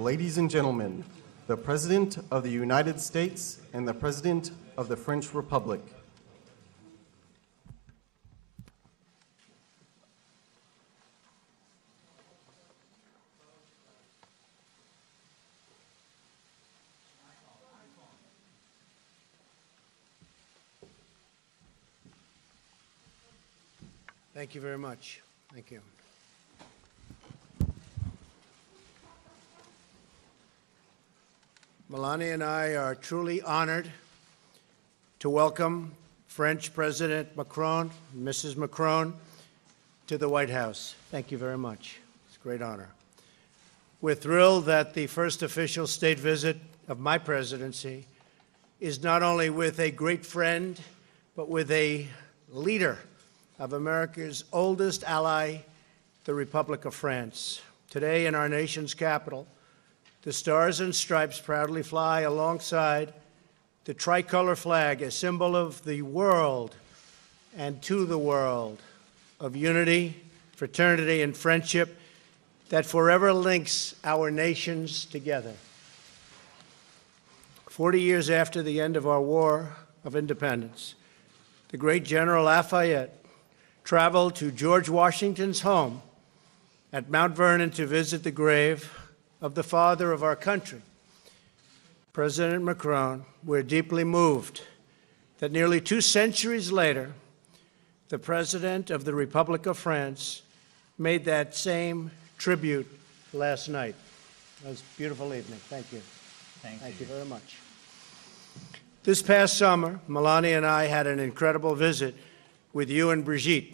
Ladies and gentlemen, the President of the United States and the President of the French Republic. Thank you very much. Thank you. Melania and I are truly honored to welcome French President Macron, Mrs. Macron, to the White House. Thank you very much. It's a great honor. We're thrilled that the first official state visit of my presidency is not only with a great friend, but with a leader of America's oldest ally, the Republic of France. Today, in our nation's capital, the Stars and Stripes proudly fly alongside the tricolor flag, a symbol of the world and to the world of unity, fraternity, and friendship that forever links our nations together. 40 years after the end of our War of Independence, the great General Lafayette traveled to George Washington's home at Mount Vernon to visit the grave of the father of our country. President Macron, we're deeply moved that nearly 2 centuries later, the President of the Republic of France made that same tribute last night. It was a beautiful evening. Thank you. Thank you very much. This past summer, Melania and I had an incredible visit with you and Brigitte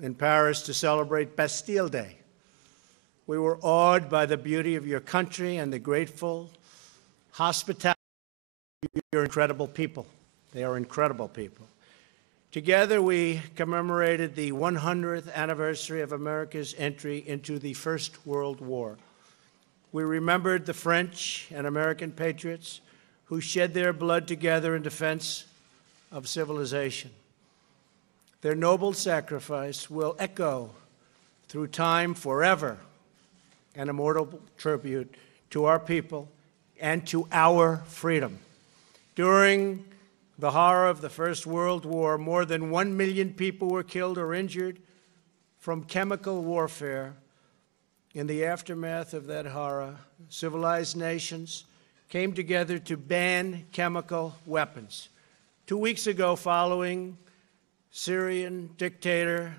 in Paris to celebrate Bastille Day. We were awed by the beauty of your country and the grateful hospitality of your incredible people. They are incredible people. Together, we commemorated the 100th anniversary of America's entry into the First World War. We remembered the French and American patriots who shed their blood together in defense of civilization. Their noble sacrifice will echo through time forever, an immortal tribute to our people and to our freedom. During the horror of the First World War, more than 1 million people were killed or injured from chemical warfare. In the aftermath of that horror, civilized nations came together to ban chemical weapons. 2 weeks ago, following Syrian dictator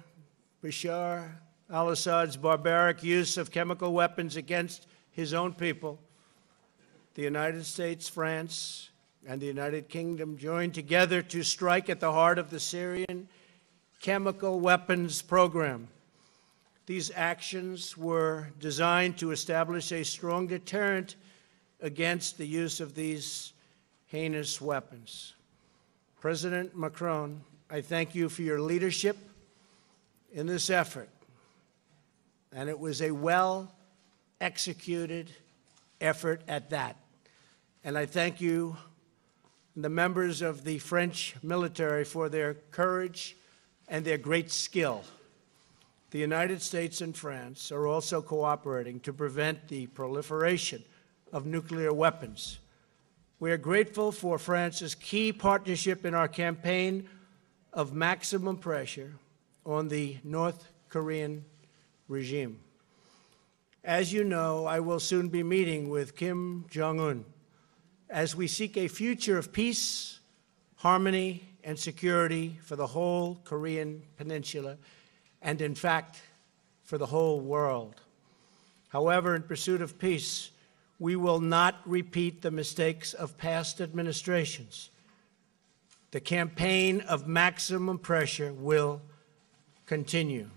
Bashar al-Assad's barbaric use of chemical weapons against his own people, the United States, France, and the United Kingdom joined together to strike at the heart of the Syrian chemical weapons program. These actions were designed to establish a strong deterrent against the use of these heinous weapons. President Macron, I thank you for your leadership in this effort. And it was a well-executed effort at that. And I thank you, the members of the French military, for their courage and their great skill. The United States and France are also cooperating to prevent the proliferation of nuclear weapons. We are grateful for France's key partnership in our campaign of maximum pressure on the North Korean regime. As you know, I will soon be meeting with Kim Jong-un as we seek a future of peace, harmony, and security for the whole Korean peninsula, and in fact, for the whole world. However, in pursuit of peace, we will not repeat the mistakes of past administrations. The campaign of maximum pressure will continue.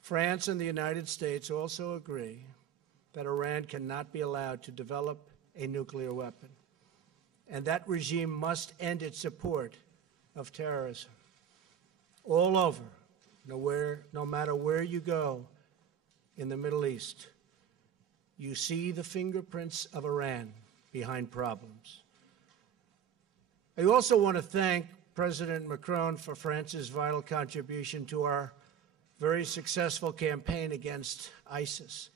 France and the United States also agree that Iran cannot be allowed to develop a nuclear weapon, and that regime must end its support of terrorism. All over, no matter where you go in the Middle East, you see the fingerprints of Iran behind problems. I also want to thank President Macron for France's vital contribution to our very successful campaign against ISIS.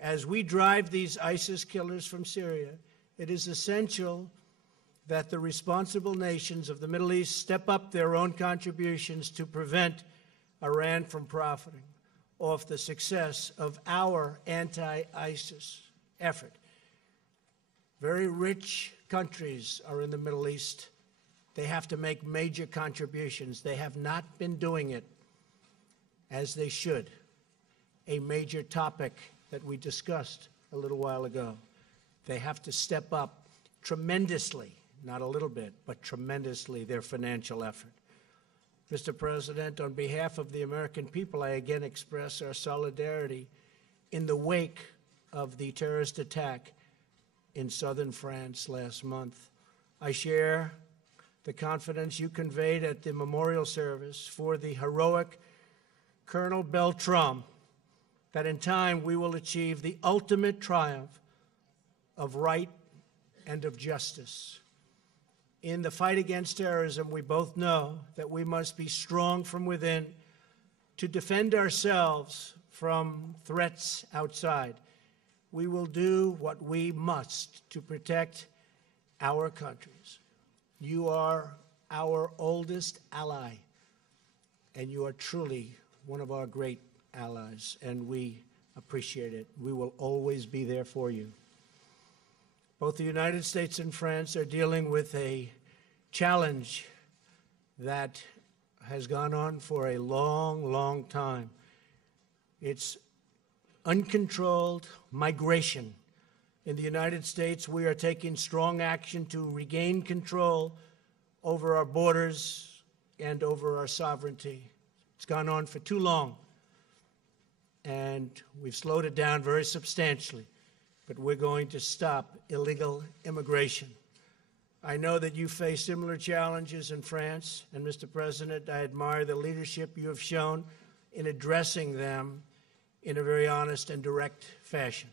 As we drive these ISIS killers from Syria, it is essential that the responsible nations of the Middle East step up their own contributions to prevent Iran from profiting off the success of our anti-ISIS effort. Very rich countries are in the Middle East. They have to make major contributions. They have not been doing it as they should. A major topic that we discussed a little while ago. They have to step up tremendously, not a little bit, but tremendously, their financial effort. Mr. President, on behalf of the American people, I again express our solidarity in the wake of the terrorist attack in southern France last month. I share the confidence you conveyed at the memorial service for the heroic Colonel Beltram, that in time we will achieve the ultimate triumph of right and of justice. In the fight against terrorism, we both know that we must be strong from within to defend ourselves from threats outside. We will do what we must to protect our countries. You are our oldest ally, and you are truly one of our great allies, and we appreciate it. We will always be there for you. Both the United States and France are dealing with a challenge that has gone on for a long, long time. It's uncontrolled migration. In the United States, we are taking strong action to regain control over our borders and over our sovereignty. It's gone on for too long, and we've slowed it down very substantially, but we're going to stop illegal immigration. I know that you face similar challenges in France, and Mr. President, I admire the leadership you have shown in addressing them in a very honest and direct fashion,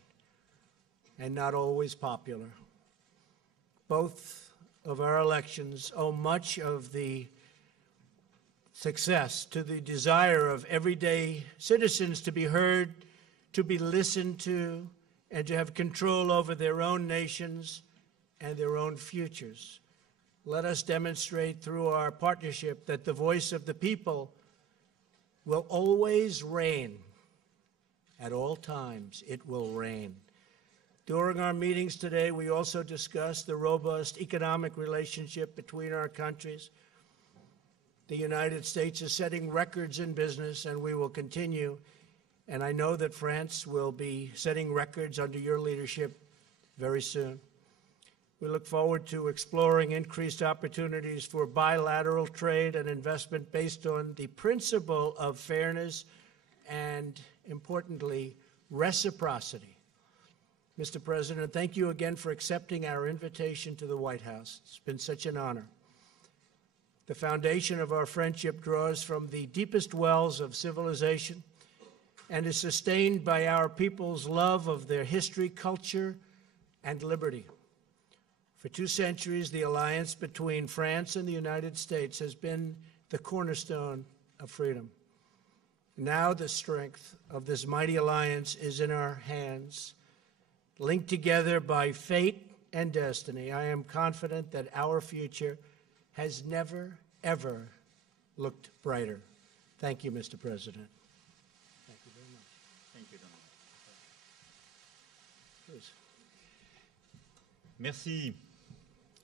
and not always popular. Both of our elections owe much of the success to the desire of everyday citizens to be heard, to be listened to, and to have control over their own nations and their own futures. Let us demonstrate through our partnership that the voice of the people will always reign. At all times, it will reign. During our meetings today, we also discussed the robust economic relationship between our countries. The United States is setting records in business, and we will continue. And I know that France will be setting records under your leadership very soon. We look forward to exploring increased opportunities for bilateral trade and investment based on the principle of fairness and, importantly, reciprocity. Mr. President, thank you again for accepting our invitation to the White House. It's been such an honor. The foundation of our friendship draws from the deepest wells of civilization and is sustained by our people's love of their history, culture, and liberty. For 2 centuries, the alliance between France and the United States has been the cornerstone of freedom. Now the strength of this mighty alliance is in our hands, linked together by fate and destiny. I am confident that our future has never, ever looked brighter. Thank you, Mr. President. Thank you very much. Thank you, Donald. Please. Merci,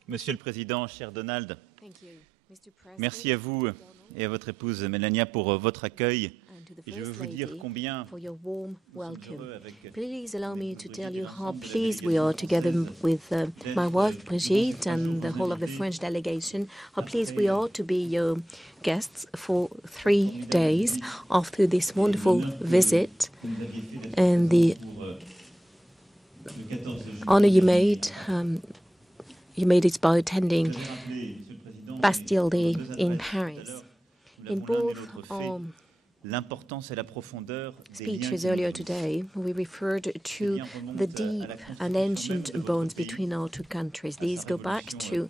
Monsieur le Président, cher Donald. Thank you, Mr. President. Merci à vous et à votre épouse Melania pour votre accueil. And to the Et je veux First vous dire Lady combien for your warm nous sommes welcome. heureux avec Please allow me to tell you how Brigitte pleased we are, together with my wife Brigitte and the whole of the French delegation, how pleased we are to be your guests for 3 days after this wonderful visit and the honor you made it by attending Bastille Day in Paris. In both l'importance et la profondeur des speeches liens earlier today, we referred to the deep and ancient bonds between our 2 countries. These go back to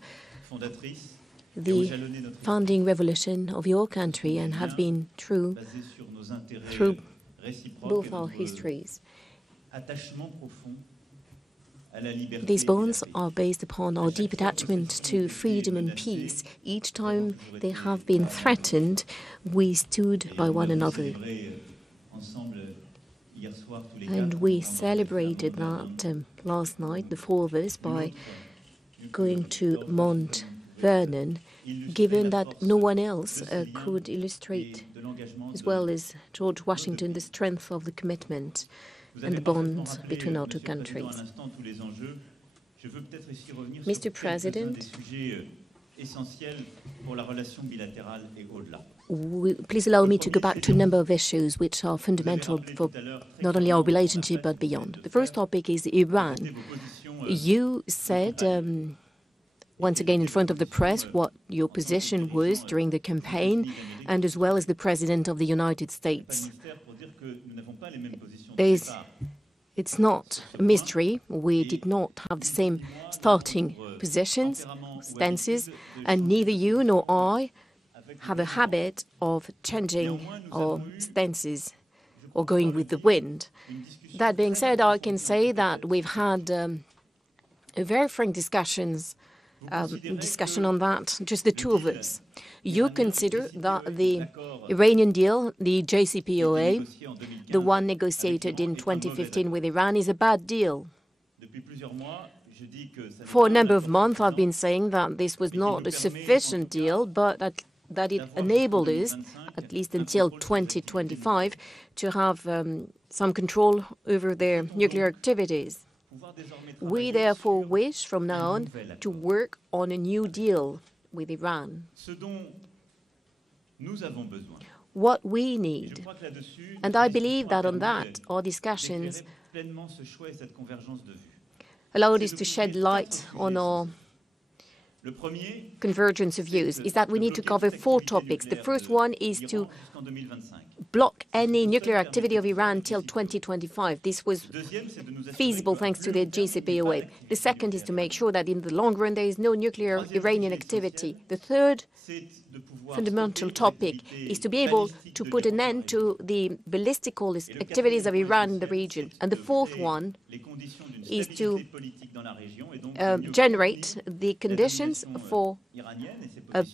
fondatrices the founding revolution of your country and have been true basées sur nos intérêts through réciproques both et our notre histories. These bonds are based upon our deep attachment to freedom and peace. Each time they have been threatened, we stood by one another. And we celebrated that last night, the four of us, by going to Mount Vernon, given that no one else could illustrate, as well as George Washington, the strength of the commitment and the bonds between our two countries. Mr. President, please allow me to go back to a number of issues which are fundamental for not only our relationship but beyond. The first topic is Iran. You said, once again in front of the press, what your position was during the campaign, and as well as the President of the United States. It's not a mystery. We did not have the same starting positions, stances, and neither you nor I have a habit of changing our stances or going with the wind. That being said, I can say that we've had a very frank discussion on that, just the two of us. You consider that the Iranian deal, the JCPOA, the one negotiated in 2015 with Iran, is a bad deal. For a number of months, I've been saying that this was not a sufficient deal, but that it enabled us, at least until 2025, to have some control over their nuclear activities. We therefore wish, from now on, to work on a new deal with Iran. What we need, and I believe that on that, our discussions allowed us to shed light on our convergence of views, is that we need to cover four topics. The first one is to block any nuclear activity of Iran until 2025. This was feasible thanks to the JCPOA. The second is to make sure that in the long run there is no nuclear Iranian activity. The third fundamental topic is to be able to put an end to the ballistical activities of Iran in the region. And the fourth one is to generate the conditions for a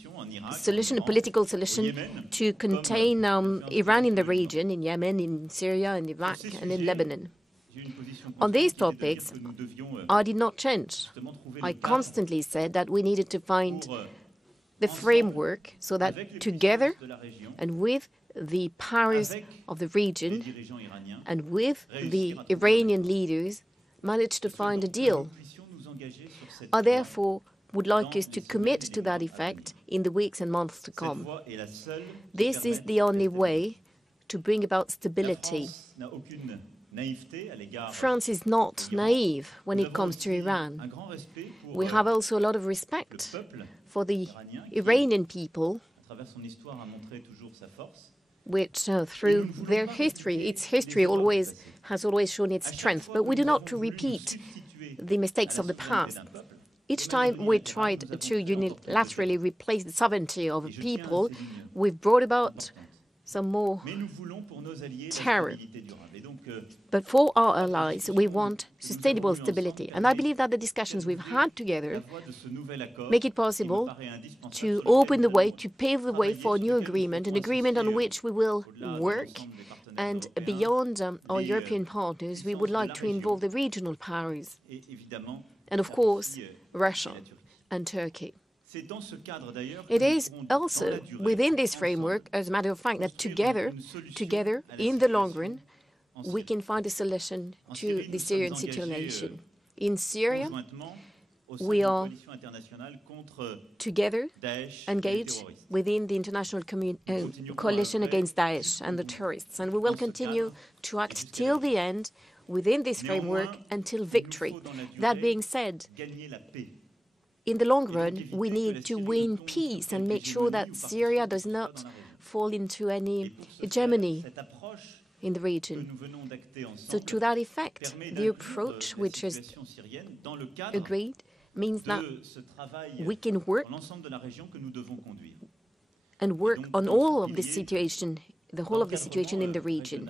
solution, a political solution, to contain Iran in the region, in Yemen, in Syria, in Iraq, and in Lebanon. On these topics, I did not change. I constantly said that we needed to find the framework so that together and with the powers of the region and with the Iranian leaders managed to find a deal. I therefore would like us to commit to that effect in the weeks and months to come. This is the only way to bring about stability. France is not naive when it comes to Iran. We have also a lot of respect for the Iranian people, which through their history, its history has always shown its strength. But we do not repeat the mistakes of the past. Each time we tried to unilaterally replace the sovereignty of a people, we've brought about some more terror. But for our allies, we want sustainable stability. And I believe that the discussions we've had together make it possible to open the way, to pave the way for a new agreement, an agreement on which we will work. And beyond our European partners, we would like to involve the regional powers. And of course, Russia and Turkey. It is also within this framework, as a matter of fact, that together, in the long run, we can find a solution to the Syrian situation. In Syria, we are together engaged within the international coalition against Daesh and the terrorists, and we will continue to act till the end within this framework until victory. That being said, in the long run, we need to win peace and make sure that Syria does not fall into any hegemony in the region. So to that effect, the approach which is agreed means that we can work on all of the situation, the whole of the situation in the region.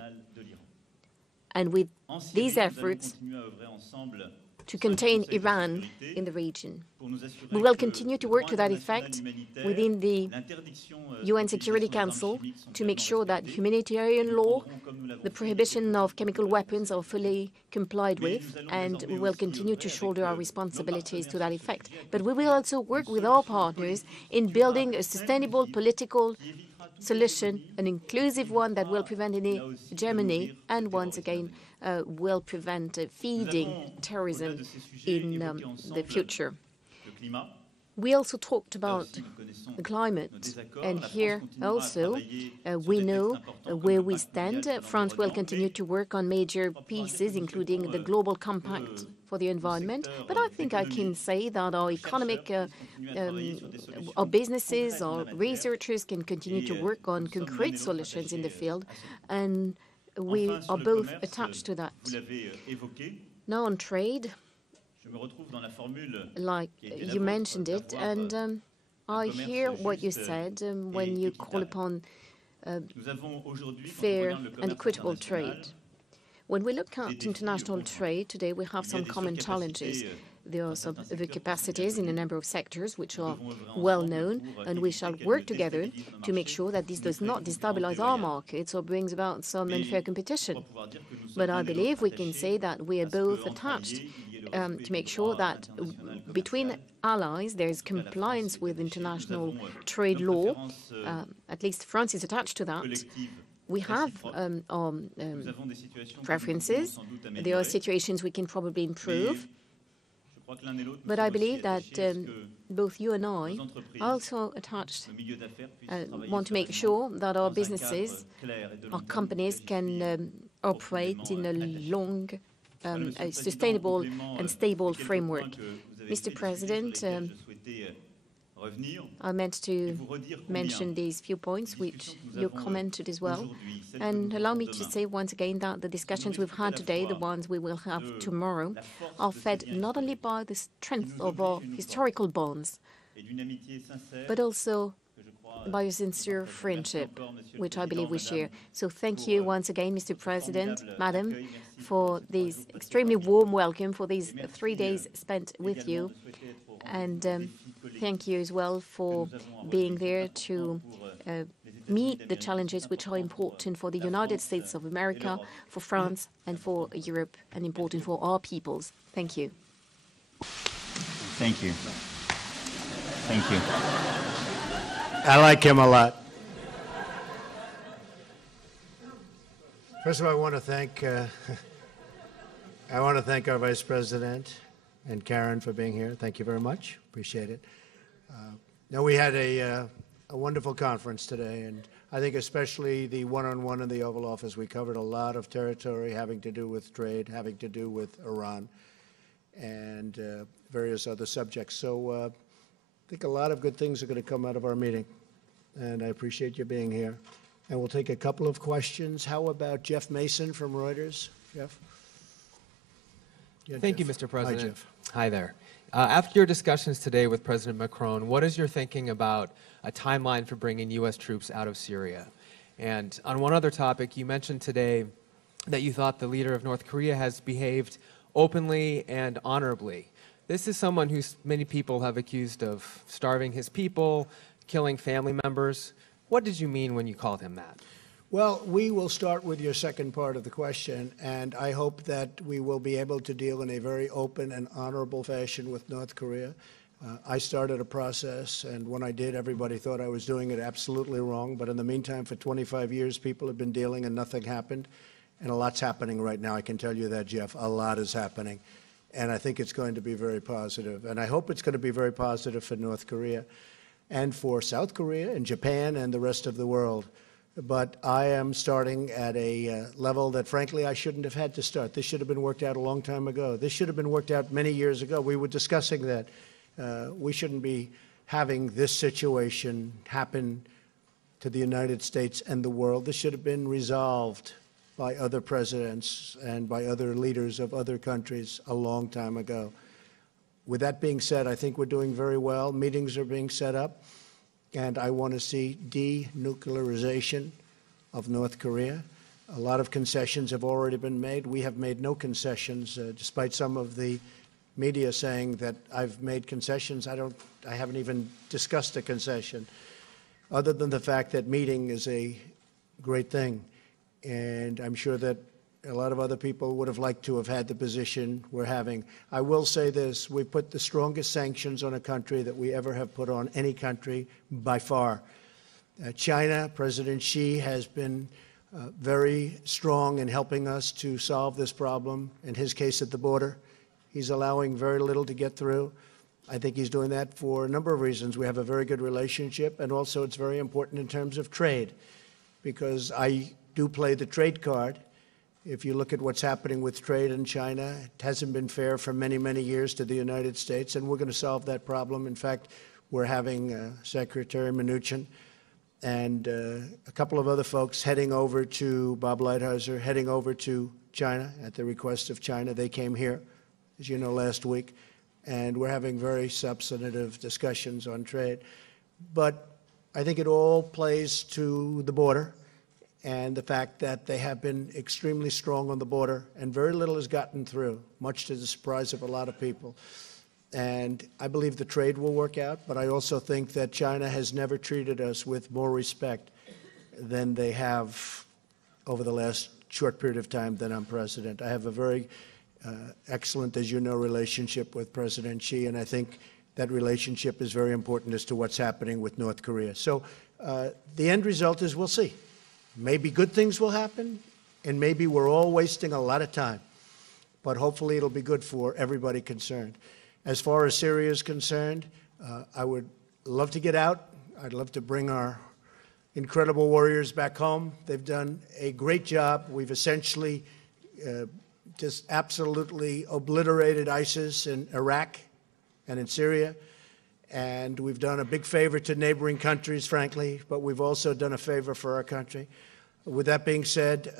and with En Syrie, these nous allons efforts continuer à œuvrer ensemble to au sein du contain Conseil de Iran sécurité in the region. pour nous assurer We will que continue to le work droit to that international effect humanitaire, within the l'interdiction UN Security d'utilisation des armes Council chimiques sont to make pleinement sure that respectées. humanitarian Nous law, prendrons, comme nous l'avons the fait, prohibition of chemical le weapons are Conseil. fully complied Mais with, nous allons and désormais we will aussi continue œuvrer to avec, shoulder our nos responsibilities to partenaires that sur ce effect. sujet à But we will construire also work une with our solution partners politique in durable, building a sustainable inclusive, political qui évitera toute solution, hégémonie, an inclusive one that will évitera, prevent any là aussi, de hegemony nourrir le and once terrorisme again à venir. will prevent Nous feeding avons, au-delà terrorism de ces sujets, in évoqué the ensemble future. le climat. We also talked Là about aussi, nous connaissons the nos climate, désaccords. and La France here continuera à also travailler sur we des know textes importants comme where le we Pacte mondial stand. sur France will l'environnement, continue mais to work on major on va pouvoir dire que pieces, nous including souhaitons the Global Compact que for the nos environment. secteurs But I think I can économiques, say that our nos economic, chercheurs puissent continuer à travailler sur des solutions our businesses, concrètes en la our matière. researchers can continue to Et work on nous sommes l'un et concrete l'autre solutions in the attachés field, à ce point. and we Enfin, sur are le both commerce, attached to that. vous l'avez évoqué, Now on trade, je me retrouve dans la formule like qui a été la you vôtre, mentioned it, d'avoir and I commerce hear what you juste said et when you call équitable. upon Nous avons aujourd'hui, quand on fair regarde le and commerce equitable international, trade. When we look des at défis international conjoints. trade today, we have Il y a some des common surcapacités, challenges. There are dans some certains secteurs qui sont bien overcapacities in a connus. number of sectors which Nous are devons œuvrer well ensemble known, pour and we éviter shall qu'elles work ne together déstabilisent nos to make marchés, sure that this ne does créent not une concurrence destabilize our déloyale. markets or brings about some Mais unfair je competition. crois pouvoir dire que nous sommes But I l'un et believe l'autre we can attachés say that we are à ce both qu'entre attached alliés, il y ait le respect to make du sure droit that international between commercial. allies there is En tout cas, la France compliance y est with attachée. international Nous avons, trade nos law. préférences, At least France is attached to that. collectives We have réciproques. our Nous avons des situations que nous pouvons preferences. sans doute There are améliorer. situations we can probably Mais improve. je crois que l'un et l'autre, nous But I sommes aussi believe that attachés à ce que both you and I nos entreprises, are also attached, le milieu d'affaires puissent travailler want to make sereinement sure that our dans un businesses, cadre clair et de long our terme companies auquel je can suis operate in a profondément long, Voilà, Monsieur le a Président, sustainable en complément, and des stable quelques framework. points que vous avez Mr. discutés, President, sur lesquels je souhaitais revenir I meant et to vous redire combien mention these few points les which discussions que nous you avons commented as well. aujourd'hui, celles que And nous allow aurons me to demain, say once again that the discussions we've had today, the ones we will have tomorrow, are fed not only by the strength of our historical bonds, et d'une amitié sincère but also que je crois by a sincere partager. Merci friendship, encore, Monsieur le which I Président, believe we Madame, share. So thank pour, you once again, Mr. President, formidable Madam, accueil. Merci for ces 3 this jours passés extremely parmi nous. warm welcome, for these Et merci, 3 days spent with également you. de souhaiter être au rendez-vous And des défis collectifs thank you as well for que nous avons à being relever, there qui sont to importants pour, les États-Unis meet the d'Amérique, challenges c'est which are important pour, important for the la United France States of et America, l'Europe. for France, and for Europe, and important for our peoples. Thank you. Thank you. Thank you. I like him a lot. First of all, I want to thank our Vice President and Karen for being here. Thank you very much. Appreciate it. Now, we had a wonderful conference today, and I think especially the one-on-one in the Oval Office, we covered a lot of territory having to do with trade, having to do with Iran, and various other subjects. So I think a lot of good things are going to come out of our meeting, and I appreciate you being here. And we'll take a couple of questions. How about Jeff Mason from Reuters? Jeff? Yeah, Thank you, Jeff. Mr. President. Hi, Jeff. Hi there. After your discussions today with President Macron, what is your thinking about a timeline for bringing U.S. troops out of Syria? And on one other topic, you mentioned today that you thought the leader of North Korea has behaved openly and honorably. This is someone who many people have accused of starving his people, killing family members. What did you mean when you called him that? Well, we will start with your second part of the question, and I hope that we will be able to deal in a very open and honorable fashion with North Korea. I started a process, and when I did, everybody thought I was doing it absolutely wrong. But in the meantime, for 25 years, people have been dealing and nothing happened. And a lot's happening right now. I can tell you that, Jeff. A lot is happening. And I think it's going to be very positive. And I hope it's going to be very positive for North Korea and for South Korea and Japan and the rest of the world. But I am starting at a level that, frankly, I shouldn't have had to start. This should have been worked out a long time ago. This should have been worked out many years ago. We were discussing that. We shouldn't be having this situation happen to the United States and the world. This should have been resolved by other presidents and by other leaders of other countries a long time ago. With that being said, I think we're doing very well. Meetings are being set up. And I want to see denuclearization of North Korea. A lot of concessions have already been made. We have made no concessions, despite some of the media saying that I've made concessions. I haven't even discussed a concession, other than the fact that meeting is a great thing. And I'm sure that a lot of other people would have liked to have had the position we're having. I will say this, we put the strongest sanctions on a country that we ever have put on any country by far. China, President Xi has been very strong in helping us to solve this problem, in his case at the border. He's allowing very little to get through. I think he's doing that for a number of reasons. We have a very good relationship, and also it's very important in terms of trade, because I do play the trade card. If you look at what's happening with trade in China, it hasn't been fair for many, many years to the United States, and we're going to solve that problem. In fact, we're having Secretary Mnuchin and a couple of other folks heading over to, Bob Lighthizer, heading over to China at the request of China. They came here, as you know, last week, and we're having very substantive discussions on trade. But I think it all plays to the border and the fact that they have been extremely strong on the border, and very little has gotten through, much to the surprise of a lot of people. And I believe the trade will work out, but I also think that China has never treated us with more respect than they have over the last short period of time that I'm president. I have a very excellent, as you know, relationship with President Xi, and I think that relationship is very important as to what's happening with North Korea. So the end result is we'll see. Maybe good things will happen, and maybe we're all wasting a lot of time. But hopefully it'll be good for everybody concerned. As far as Syria is concerned, I would love to get out. I'd love to bring our incredible warriors back home. They've done a great job. We've essentially just absolutely obliterated ISIS in Iraq and in Syria. And we've done a big favor to neighboring countries, frankly, but we've also done a favor for our country. With that being said,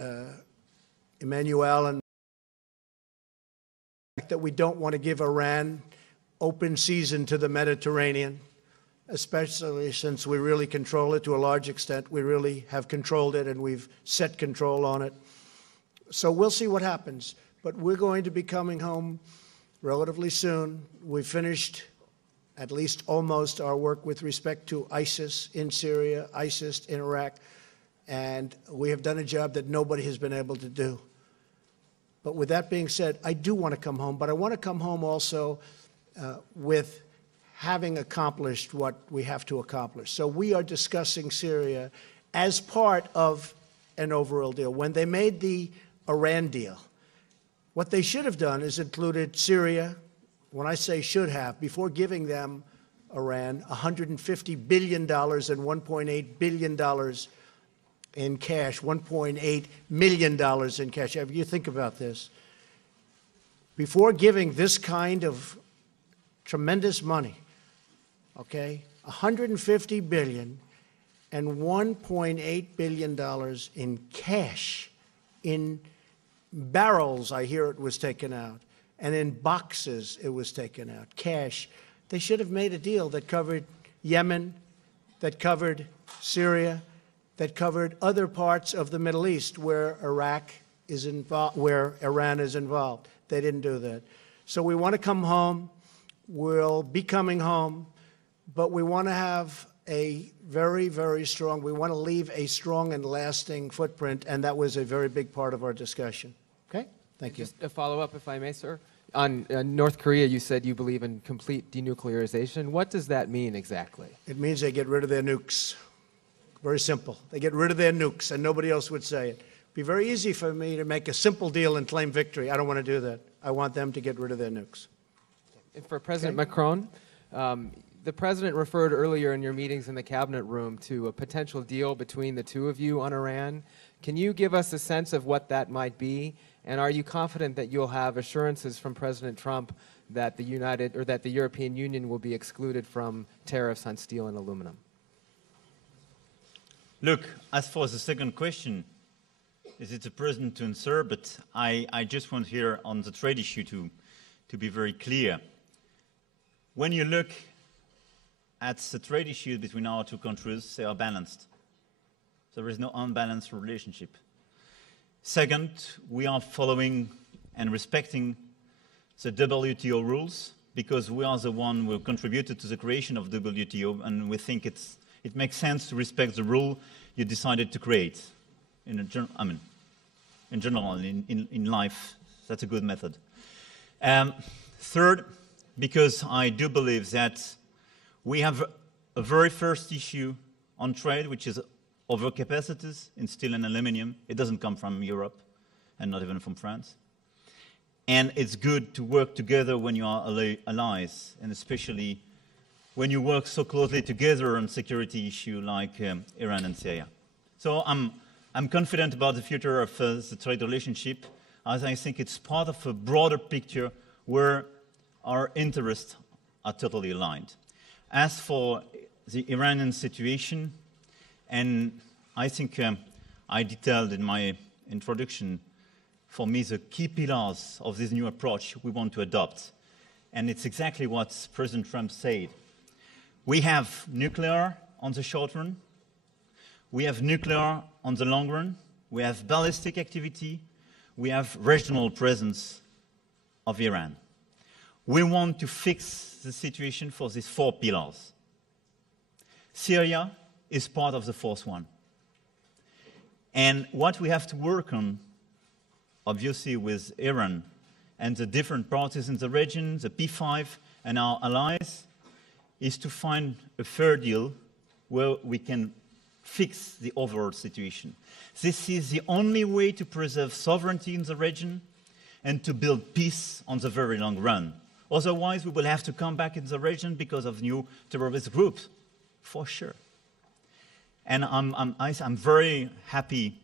Emmanuel, and that we don't want to give Iran open season to the Mediterranean, especially since we really control it to a large extent. We really have controlled it, and we've set control on it. So we'll see what happens. But we're going to be coming home relatively soon. We've finished at least almost our work with respect to ISIS in Syria, ISIS in Iraq, and we have done a job that nobody has been able to do. But with that being said, I do want to come home, but I want to come home also with having accomplished what we have to accomplish. So we are discussing Syria as part of an overall deal. When they made the Iran deal, what they should have done is included Syria. When I say should have, before giving them Iran $150 billion and $1.8 billion in cash, $1.8 million in cash. If you think about this, before giving this kind of tremendous money, okay, $150 billion and $1.8 billion in cash, in barrels, I hear it was taken out, and in boxes it was taken out, cash. They should have made a deal that covered Yemen, that covered Syria, that covered other parts of the Middle East where Iraq is involved, where Iran is involved. They didn't do that. So we want to come home. We'll be coming home, but we want to have a very, very strong, we want to leave a strong and lasting footprint, and that was a very big part of our discussion. Okay? Thank you. Just a follow-up, if I may, sir. On North Korea, you said you believe in complete denuclearization. What does that mean exactly? It means they get rid of their nukes. Very simple. They get rid of their nukes, and nobody else would say it. It'd be very easy for me to make a simple deal and claim victory. I don't want to do that. I want them to get rid of their nukes. And for President Macron, the president referred earlier in your meetings in the cabinet room to a potential deal between the two of you on Iran. Can you give us a sense of what that might be? And are you confident that you'll have assurances from President Trump that the European Union will be excluded from tariffs on steel and aluminum? Look, as for the second question, is it the president to answer? But I just want here on the trade issue to be very clear. When you look at the trade issues between our two countries, they are balanced. There is no unbalanced relationship. Second, we are following and respecting the WTO rules because we are the one who contributed to the creation of WTO, and we think it makes sense to respect the rule you decided to create. In general, in life, that's a good method. Third, because I do believe that we have a very first issue on trade, which is overcapacities in steel and aluminum. It doesn't come from Europe, and not even from France. And it's good to work together when you are allies, and especially when you work so closely together on security issues like Iran and Syria. So I'm confident about the future of the trade relationship, as I think it's part of a broader picture where our interests are totally aligned. As for the Iranian situation, and I think I detailed in my introduction, for me, the key pillars of this new approach we want to adopt. And it's exactly what President Trump said. We have nuclear on the short run. We have nuclear on the long run. We have ballistic activity. We have regional presence of Iran. We want to fix the situation for these four pillars. Syria is part of the fourth one. And what we have to work on, obviously with Iran and the different parties in the region, the P5 and our allies, is to find a fair deal where we can fix the overall situation. This is the only way to preserve sovereignty in the region and to build peace on the very long run. Otherwise, we will have to come back in the region because of new terrorist groups, for sure. And I'm very happy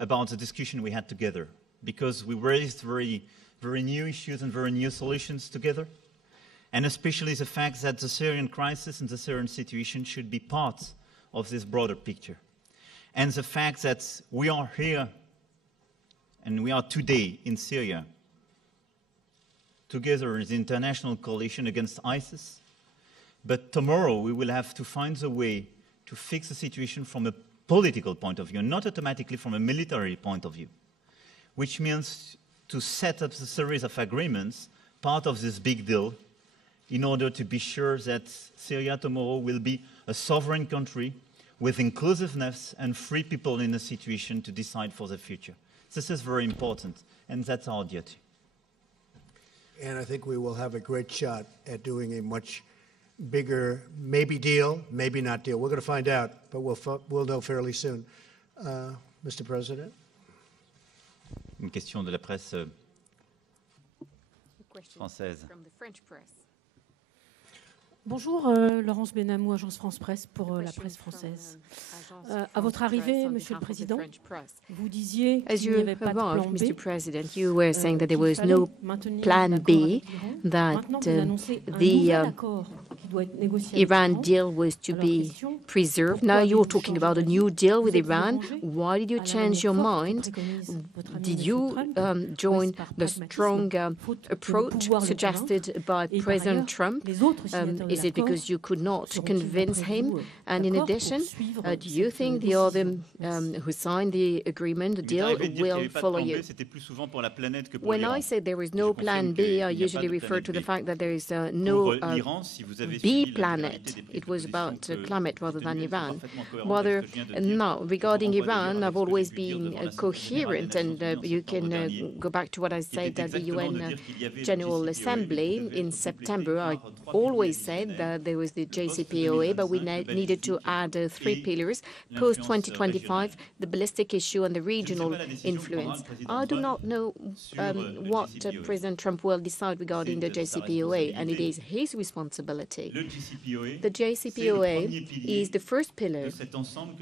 about the discussion we had together, because we raised very new issues and very new solutions together, and especially the fact that the Syrian crisis and the Syrian situation should be part of this broader picture. And the fact that we are here, and we are today in Syria, together as the international coalition against ISIS, but tomorrow we will have to find a way to fix the situation from a political point of view, not automatically from a military point of view, which means to set up a series of agreements, part of this big deal, in order to be sure that Syria tomorrow will be a sovereign country with inclusiveness and free people in a situation to decide for the future. This is very important, and that's our duty. And I think we will have a great shot at doing a much bigger, maybe deal, maybe not deal. We're going to find out, but we'll know fairly soon. Mr. President? Une question de la presse française. Bonjour, Laurence Benamou, Agence France-Presse pour la presse française. À votre arrivée, Monsieur le Président, vous disiez qu'il n'y avait pas de plan B. Mr. President, you were saying that there was no plan B, that the Iran deal was to be preserved. Now you're talking about a new deal with Iran. Why did you change your mind? Did you join the strong approach suggested by President Trump? Is it because you could not convince him? And in addition, do you think the other who signed the agreement, the deal, will follow you? When I say there is no plan B, I usually refer to the fact that there is no B planet. It was about climate rather than Iran. Now, regarding Iran, I've always been coherent, and you can go back to what I said at the UN General Assembly in September. I always said that there was the JCPOA, but we needed to add 3 pillars, post-2025, the ballistic issue and the regional influence. I do not know what President Trump will decide regarding the JCPOA, and it is his responsibility. The JCPOA is the first pillar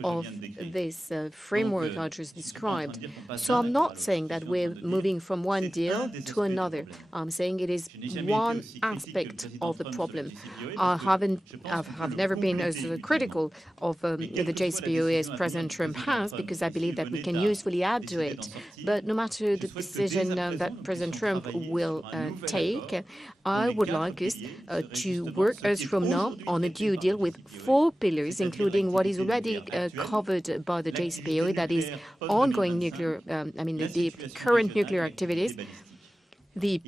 of this framework I just described. So I'm not saying that we're moving from one deal to another. I'm saying it is one aspect of the problem. I've never been as critical of the JCPOA as President Trump has, because I believe that we can usefully add to it. But no matter the decision that President Trump will take, I would like us to work years from now on a new deal with 4 pillars, including what is already covered by the JCPOA, that is ongoing nuclear, the current nuclear activities, the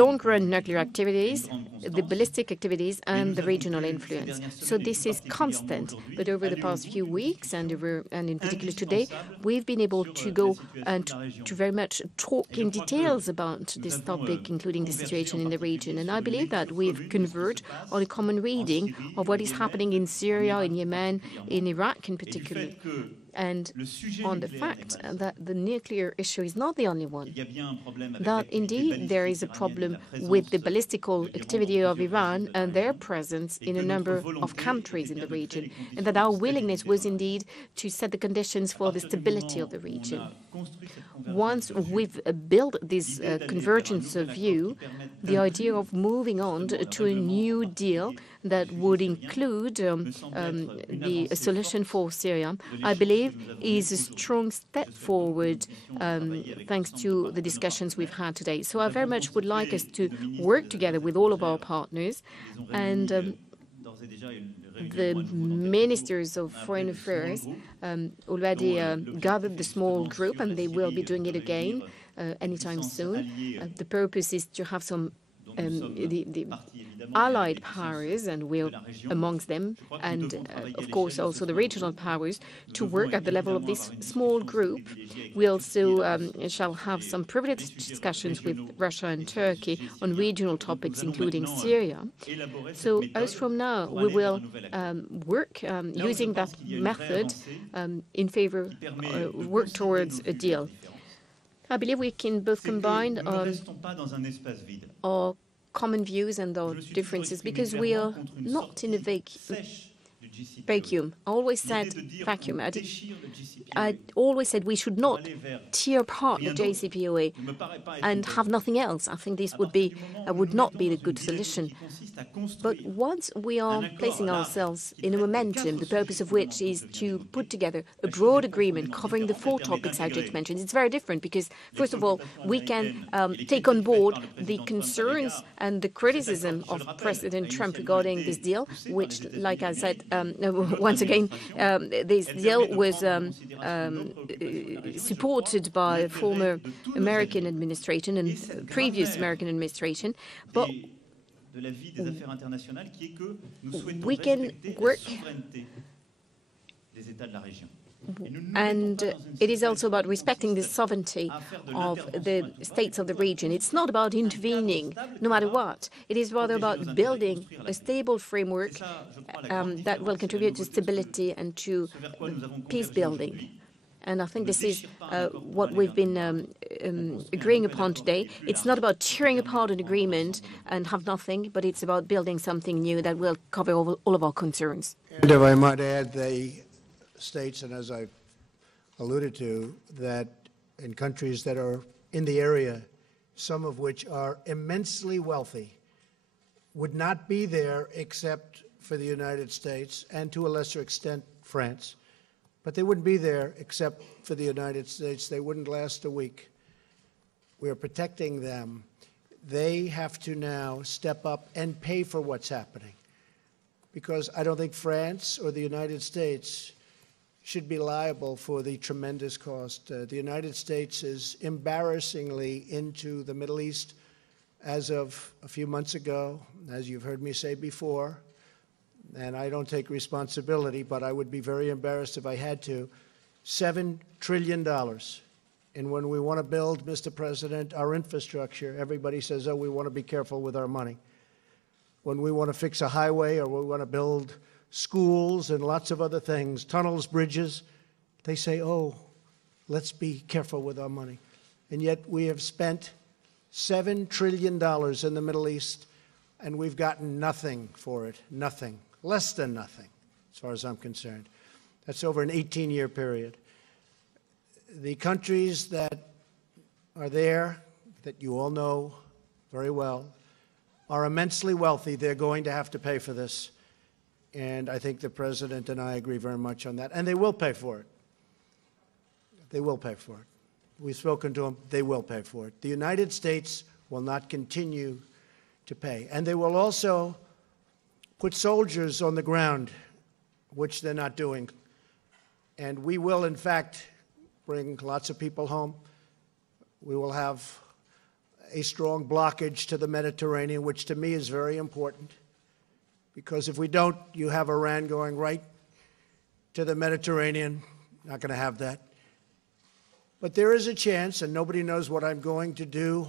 long-run nuclear activities, the ballistic activities, and the regional influence. So this is constant. But over the past few weeks, and in particular today, we've been able to go and to very much talk in details about this topic, including the situation in the region. And I believe that we've converged on a common reading of what is happening in Syria, in Yemen, in Iraq in particular, and on the fact that the nuclear issue is not the only one, that indeed there is a problem with the ballistical activity of Iran and their presence in a number of countries in the region, and that our willingness was indeed to set the conditions for the stability of the region. Once we've built this convergence of view, the idea of moving on to a new deal that would include the solution for Syria, I believe is a strong step forward thanks to the discussions we've had today. So I very much would like us to work together with all of our partners, and the ministers of foreign affairs already gathered the small group, and they will be doing it again anytime soon. The purpose is to have some the allied powers, and we're amongst them, and of course also the regional powers, to work at the level of this small group. We also shall have some privileged discussions with Russia and Turkey on regional topics, including Syria. So as from now, we will work using that method in favor, work towards a deal. I believe we can both combine our common views and our differences, because we are not in a vacuum. I always said vacuum. I always said we should not tear apart the JCPOA and have nothing else. I think this would not be the good solution. But once we are placing ourselves in a momentum, the purpose of which is to put together a broad agreement covering the 4 topics I just mentioned, it's very different because, first of all, we can take on board the concerns and the criticism of President Trump regarding this deal, which, like I said, once again, this deal was supported by former American administration and previous American administration. But we can work, and it is also about respecting the sovereignty of the states of the region. It's not about intervening, no matter what. It is rather about building a stable framework that will contribute to stability and to peace building. And I think this is what we've been agreeing upon today. It's not about tearing apart an agreement and have nothing, but it's about building something new that will cover all of our concerns. And if I might add, they states, and as I've alluded to, that in countries that are in the area, some of which are immensely wealthy, would not be there except for the United States and to a lesser extent France. But they wouldn't be there except for the United States. They wouldn't last a week. We are protecting them. They have to now step up and pay for what's happening, because I don't think France or the United States should be liable for the tremendous cost. The United States is embarrassingly into the Middle East as of a few months ago, as you've heard me say before, and I don't take responsibility, but I would be very embarrassed if I had to, $7 trillion. And when we want to build, Mr. President, our infrastructure, everybody says, oh, we want to be careful with our money. When we want to fix a highway or we want to build schools and lots of other things, tunnels, bridges, they say, oh, let's be careful with our money. And yet we have spent $7 trillion in the Middle East, and we've gotten nothing for it, nothing, less than nothing, as far as I'm concerned. That's over an 18-year period. The countries that are there, that you all know very well, are immensely wealthy. They're going to have to pay for this. And I think the President and I agree very much on that. And they will pay for it. They will pay for it. We've spoken to them. They will pay for it. The United States will not continue to pay. And they will also put soldiers on the ground, which they're not doing. And we will, in fact, bring lots of people home. We will have a strong blockage to the Mediterranean, which to me is very important. Because if we don't, you have Iran going right to the Mediterranean. Not going to have that. But there is a chance, and nobody knows what I'm going to do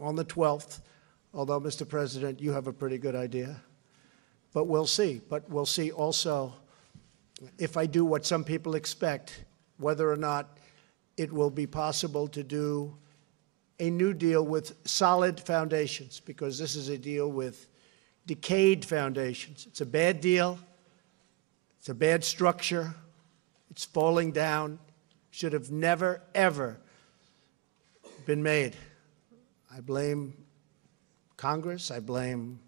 on the 12th, although, Mr. President, you have a pretty good idea. But we'll see. But we'll see also if I do what some people expect, whether or not it will be possible to do a new deal with solid foundations, because this is a deal with decayed foundations. It's a bad deal. It's a bad structure. It's falling down. Should have never, ever been made. I blame Congress. I blame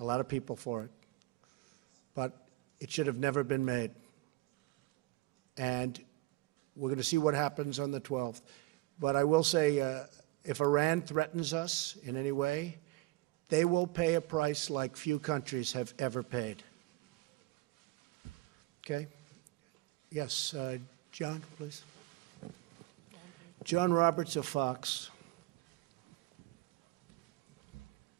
a lot of people for it. But it should have never been made. And we're going to see what happens on the 12th. But I will say, if Iran threatens us in any way, they will pay a price like few countries have ever paid. Okay? Yes, John, please. John Roberts of Fox.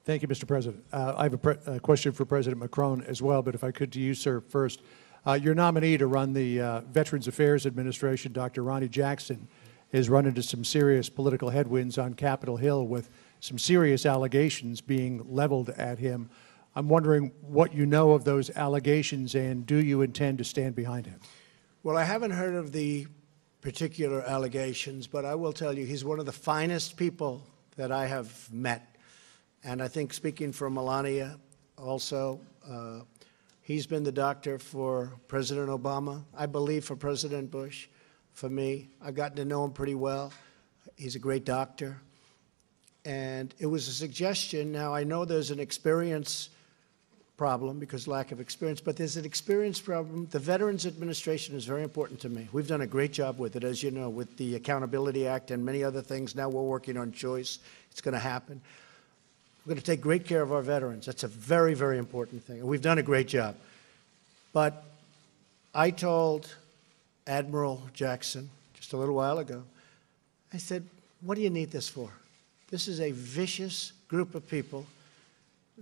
Thank you, Mr. President. I have a question for President Macron as well, but if I could to you, sir, first. Your nominee to run the Veterans Affairs Administration, Dr. Ronnie Jackson, has run into some serious political headwinds on Capitol Hill with some serious allegations being leveled at him. I'm wondering what you know of those allegations, and do you intend to stand behind him? Well, I haven't heard of the particular allegations, but I will tell you he's one of the finest people that I have met. And I think, speaking for Melania also, he's been the doctor for President Obama, I believe for President Bush, for me. I've gotten to know him pretty well. He's a great doctor. And it was a suggestion. Now, I know there's an experience problem because lack of experience, but there's an experience problem. The Veterans Administration is very important to me. We've done a great job with it, as you know, with the Accountability Act and many other things. Now we're working on choice. It's going to happen. We're going to take great care of our veterans. That's a very, very important thing. And we've done a great job. But I told Admiral Jackson just a little while ago, I said, what do you need this for? This is a vicious group of people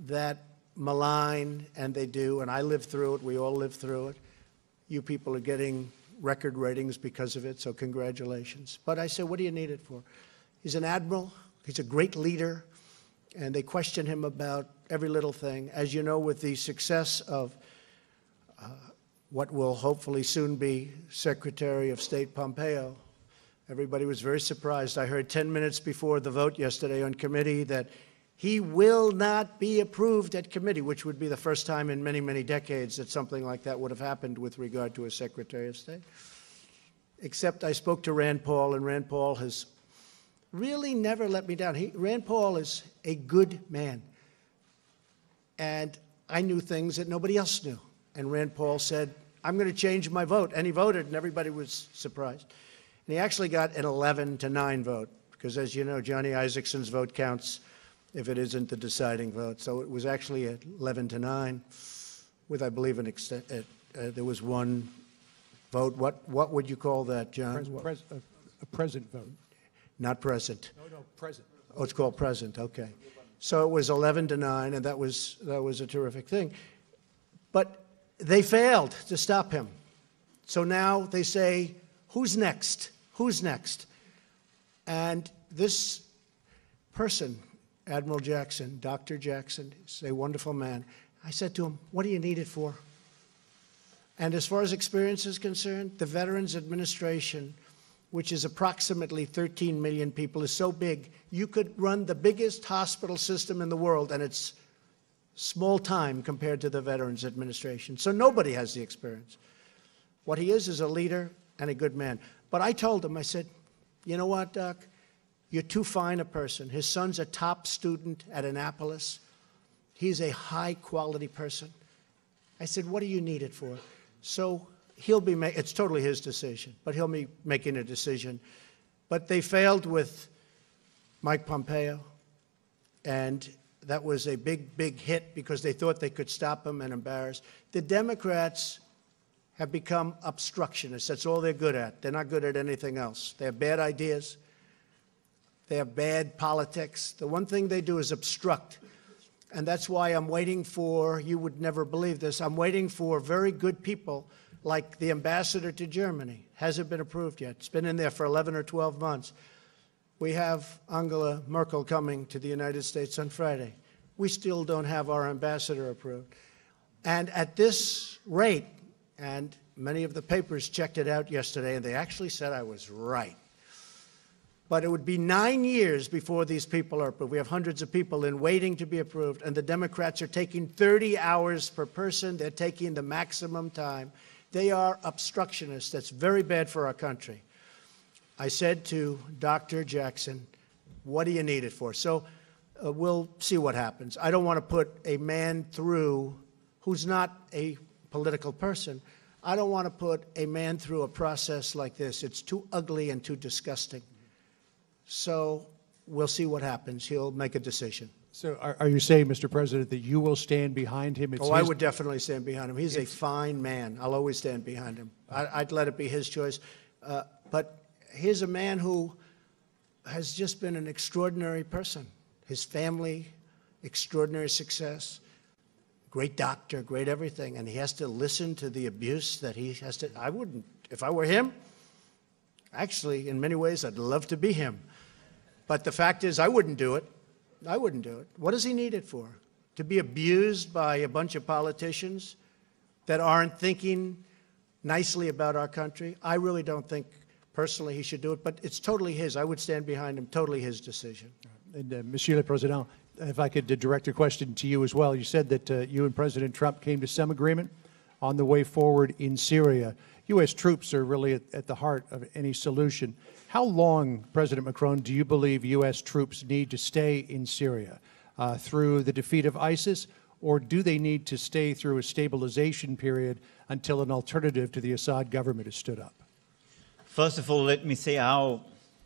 that malign, and they do, and I lived through it. We all lived through it. You people are getting record ratings because of it, so congratulations. But I said, what do you need it for? He's an admiral. He's a great leader. And they question him about every little thing. As you know, with the success of what will hopefully soon be Secretary of State Pompeo, everybody was very surprised. I heard 10 minutes before the vote yesterday on committee that he will not be approved at committee, which would be the first time in many, many decades that something like that would have happened with regard to a Secretary of State. Except I spoke to Rand Paul, and Rand Paul has really never let me down. Rand Paul is a good man. And I knew things that nobody else knew. And Rand Paul said, I'm going to change my vote. And he voted, and everybody was surprised. And he actually got an 11-9 vote, because as you know, Johnny Isaacson vote counts if it isn't the deciding vote. So it was actually at 11-9 with, I believe, there was one vote. What would you call that, John? A present vote. Not present. No, present. Oh, it's called present, okay. So it was 11-9, and that was a terrific thing. But they failed to stop him. So now they say, who's next? Who's next? And this person, Admiral Jackson, Dr. Jackson, is a wonderful man. I said to him, what do you need it for? And as far as experience is concerned, the Veterans Administration, which is approximately 13 million people, is so big, you could run the biggest hospital system in the world, and it's small time compared to the Veterans Administration. So nobody has the experience. What he is a leader and a good man. But I told him, I said, you know what, Doc? You're too fine a person. His son's a top student at Annapolis. He's a high-quality person. I said, what do you need it for? So he'll be it's totally his decision, but he'll be making a decision. But they failed with Mike Pompeo, and that was a big, big hit because they thought they could stop him and embarrass. The Democrats have become obstructionists. That's all they're good at. They're not good at anything else. They have bad ideas. They have bad politics. The one thing they do is obstruct. And that's why I'm waiting for, you would never believe this, I'm waiting for very good people like the ambassador to Germany. Hasn't been approved yet. It's been in there for 11 or 12 months. We have Angela Merkel coming to the United States on Friday. We still don't have our ambassador approved. And at this rate, and many of the papers checked it out yesterday, and they actually said I was right. But it would be 9 years before these people are approved. We have hundreds of people in waiting to be approved, and the Democrats are taking 30 hours per person. They're taking the maximum time. They are obstructionists. That's very bad for our country. I said to Dr. Jackson, what do you need it for? So we'll see what happens. I don't want to put a man through who's not a political person. I don't want to put a man through a process like this. It's too ugly and too disgusting. So we'll see what happens. He'll make a decision. So are you saying, Mr. President, that you will stand behind him? I would definitely stand behind him. He's a fine man. I'll always stand behind him. I'd let it be his choice. But here's a man who has just been an extraordinary person. His family, extraordinary success, great doctor, great everything. And he has to listen to the abuse that he has to. I wouldn't, if I were him, actually, in many ways, I'd love to be him. But the fact is, I wouldn't do it. I wouldn't do it. What does he need it for? To be abused by a bunch of politicians that aren't thinking nicely about our country? I really don't think, personally, he should do it, but it's totally his. I would stand behind him, totally his decision. And Monsieur le Président, if I could direct a question to you as well. You said that you and President Trump came to some agreement on the way forward in Syria. U.S. troops are really at the heart of any solution. How long, President Macron, do you believe U.S. troops need to stay in Syria? Through the defeat of ISIS, or do they need to stay through a stabilization period until an alternative to the Assad government is stood up? First of all, let me say how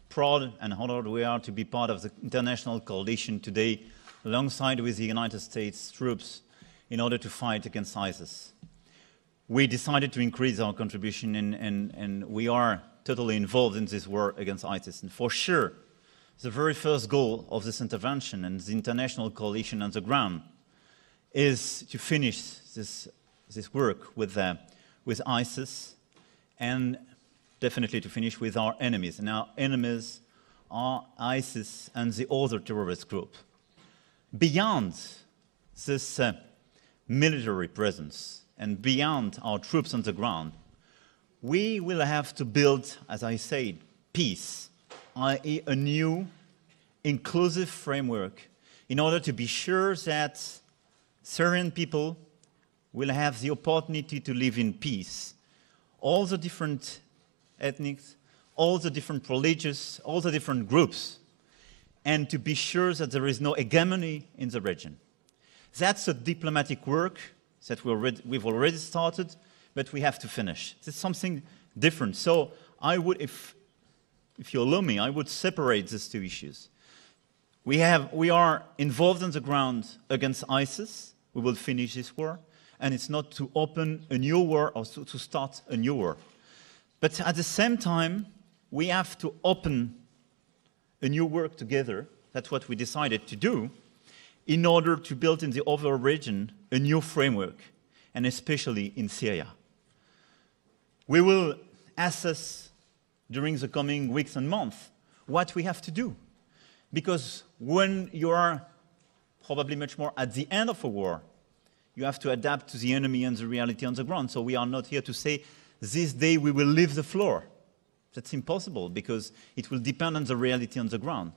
proud and honored we are to be part of the international coalition today, alongside with the United States troops, in order to fight against ISIS. We decided to increase our contribution, and we are totally involved in this war against ISIS. And for sure, the very first goal of this intervention and the international coalition on the ground is to finish this work with ISIS, and definitely to finish with our enemies. And our enemies are ISIS and the other terrorist group. Beyond this military presence and beyond our troops on the ground, we will have to build, as I said, peace, i.e. a new inclusive framework in order to be sure that Syrian people will have the opportunity to live in peace. All the different ethnics, all the different religious, all the different groups, and to be sure that there is no hegemony in the region. That's a diplomatic work that we've already started, but we have to finish. It's something different. So I would, if you allow me, I would separate these two issues. We are involved on the ground against ISIS. We will finish this war, and it's not to open a new war or to start a new war. But at the same time, we have to open a new work together. That's what we decided to do, in order to build in the overall region a new framework, and especially in Syria. We will assess during the coming weeks and months what we have to do. Because when you are probably much more at the end of a war, you have to adapt to the enemy and the reality on the ground. So we are not here to say, this day we will leave the floor. That's impossible, because it will depend on the reality on the ground.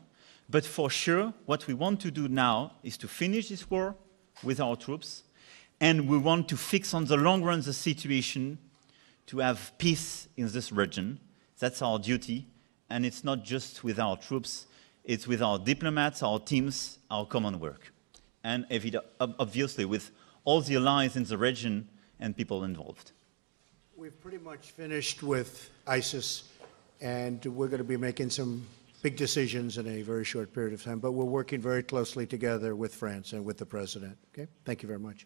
But for sure, what we want to do now is to finish this war with our troops, and we want to fix on the long run the situation to have peace in this region. That's our duty, and it's not just with our troops, it's with our diplomats, our teams, our common work. And obviously with all the allies in the region and people involved. We've pretty much finished with ISIS, and we're going to be making some big decisions in a very short period of time, but we're working very closely together with France and with the President. Okay? Thank you very much.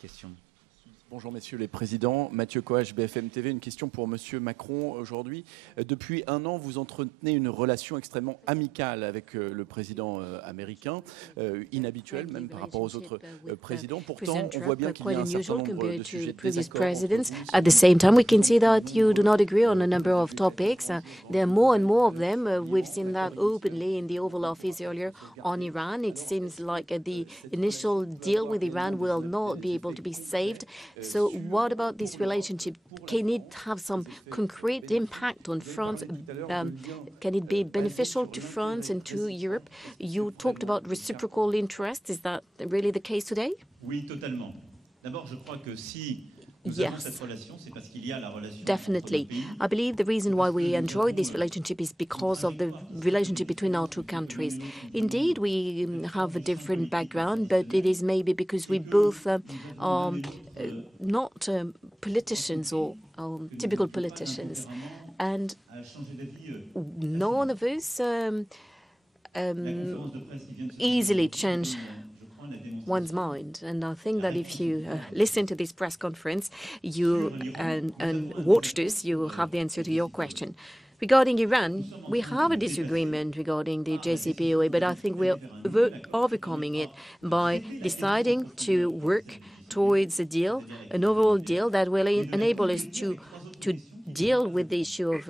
Question. Bonjour messieurs les présidents, Mathieu Coach, BFM TV, une question pour monsieur Macron aujourd'hui. Depuis un an, vous entretenez une relation extrêmement amicale avec le président américain, inhabituelle même par rapport aux autres présidents. Pourtant, on voit bien qu'il y a un certain nombre de sujets de désaccord entre vous. At the same time, we can see that you do not agree on a number of topics. There are more and more of them. We've seen that openly in the Oval Office earlier on Iran. It seems like the initial deal with Iran will not be able to be saved. So what about this relationship? Can it have some concrete impact on France? Can it be beneficial to France and to Europe? You talked about reciprocal interest. Is that really the case today? Oui, totalement. D'abord, je crois que si Yes, definitely. I believe the reason why we enjoy this relationship is because of the relationship between our two countries. Indeed, we have a different background, but it is maybe because we both are not politicians or typical politicians. And none of us easily change one's mind. And I think that if you listen to this press conference and watch this, you have the answer to your question. Regarding Iran, we have a disagreement regarding the JCPOA, but I think we're overcoming it by deciding to work towards a deal, an overall deal that will enable us to deal with the issue of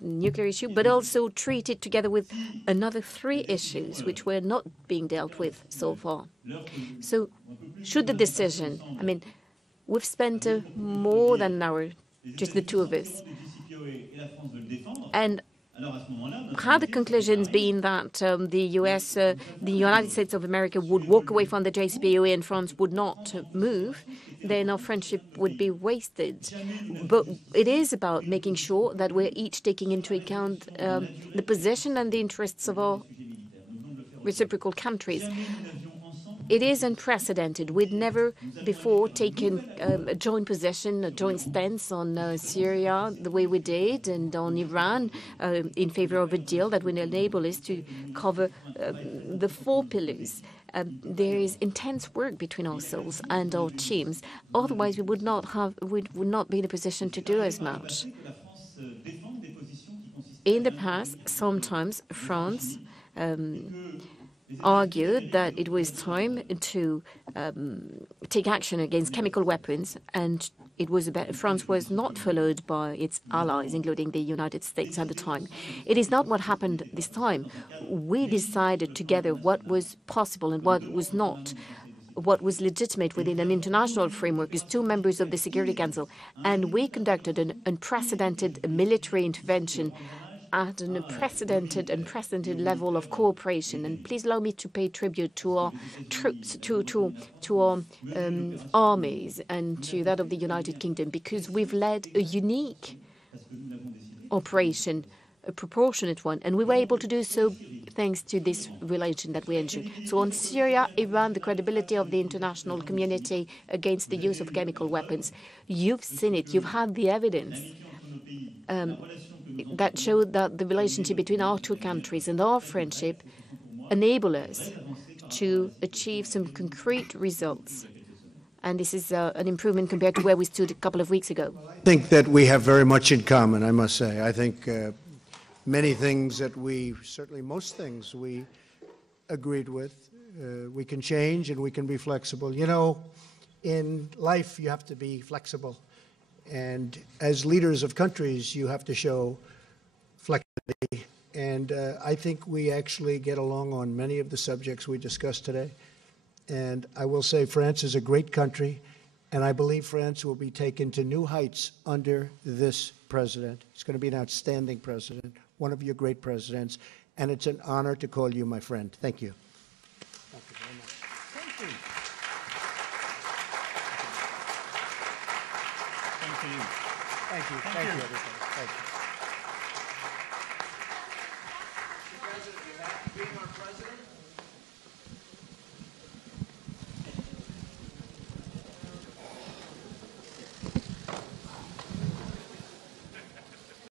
nuclear issue, but also treat it together with another 3 issues which were not being dealt with so far. So should the decision, I mean, we've spent more than an hour, just the two of us, and had the conclusions been that the United States of America would walk away from the JCPOA and France would not move, then our friendship would be wasted. But it is about making sure that we're each taking into account the position and the interests of our reciprocal countries. It is unprecedented. We'd never before taken a joint position, a joint stance on Syria the way we did, and on Iran in favor of a deal that would enable us to cover the 4 pillars. There is intense work between ourselves and our teams. Otherwise, we would not be in a position to do as much. In the past, sometimes France argued that it was time to take action against chemical weapons, and France was not followed by its allies, including the United States at the time. It is not what happened this time. We decided together what was possible and what was not, what was legitimate within an international framework as 2 members of the Security Council, and we conducted an unprecedented military intervention at an unprecedented level of cooperation. And please allow me to pay tribute to our troops, to our armies, and to that of the United Kingdom, because we've led a unique operation, a proportionate one, and we were able to do so thanks to this relation that we enjoy. So on Syria, Iran, the credibility of the international community against the use of chemical weapons, you've seen it, you've had the evidence that showed that the relationship between our two countries and our friendship enable us to achieve some concrete results. And this is an improvement compared to where we stood a couple of weeks ago. I think that we have very much in common, I must say. I think many things that certainly most things we agreed with. We can change and we can be flexible. You know, in life you have to be flexible. And as leaders of countries, you have to show flexibility. And I think we actually get along on many of the subjects we discussed today. And I will say France is a great country, and I believe France will be taken to new heights under this president. He's going to be an outstanding president, one of your great presidents, and it's an honor to call you my friend. Thank you. Thank you very much. Thank you. Thank you. Thank you. Thank you, everybody. Thank you.